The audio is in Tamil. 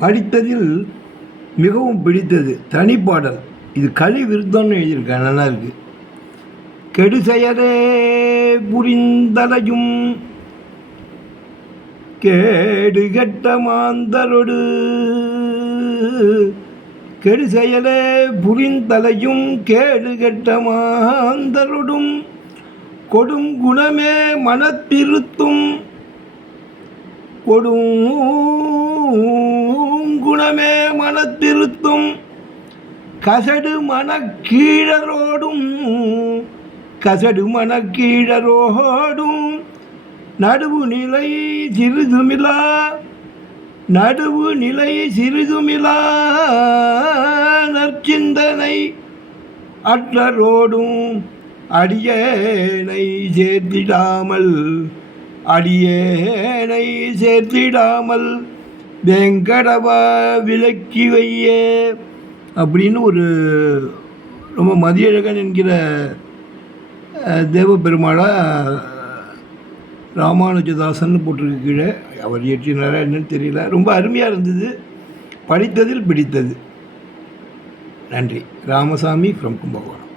படித்ததில் மிகவும் பிடித்தது தனிப்பாடல். இது கலி விருத்தம்னு எழுதியிருக்கேன், நல்லா இருக்கு. கெடு செயலே புரிந்தலையும் கேடு கெட்ட மாந்தரொடு, கெடு செயலே புரிந்தலையும் கேடு கெட்ட மாந்தரொடும் கொடும் குணமே மனத்திருத்தும், கொடும் குணமே மனத்திருத்தும் கசடு மனக்கீழரோடும், கசடு மனக்கீழரோடும் நடுவு நிலை சிறிதுமிலா, நடுவு நிலை சிறிதுமிலா நற்சிந்தனை அற்றரோடும் அடியேனை சேர்த்திடாமல், அடியேனை சேர்த்திடாமல் வெங்கடவா விலக்கி வையே அப்படின்னு ஒரு ரொம்ப மதியழகன் என்கிற தேவபெருமாளா ராமானுஜதாசன் போட்டிருக்கு கீழே. அவர் இயற்றினாரா என்னன்னு தெரியல. ரொம்ப அருமையாக இருந்தது, படித்ததில் பிடித்தது. நன்றி. ராமசாமி ஃப்ரம் கும்பகோணம்.